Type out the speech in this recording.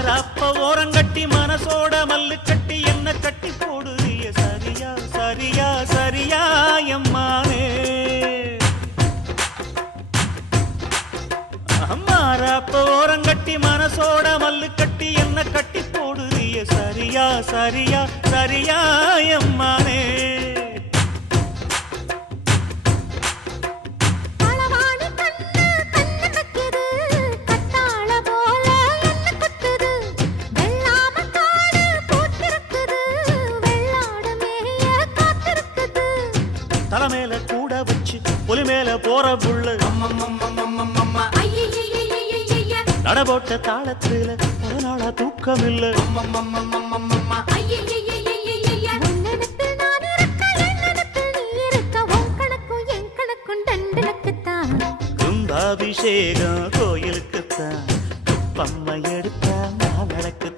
மாறாப்ப ஓரங்கட்டி மனசோட மல்லு கட்டி என்ன கட்டி போடுறிய சரியா சரியா சரியா எம்மானே மாறாப்ப ஓரங்கட்டி மனசோட மல்லு கட்டி என்ன கட்டி போடுறிய சரியா சரியா சரியா எம்மானே தலைமையில கூட வச்சு புலி மேல போற புள்ள நடபோட்ட தாளத்துல ஒரு நாளா தூக்கம் இல்ல கும்பாபிஷேகம் கோயிலுக்குத்தான் பம்மை எடுத்தா நான் நடக்குத்தான்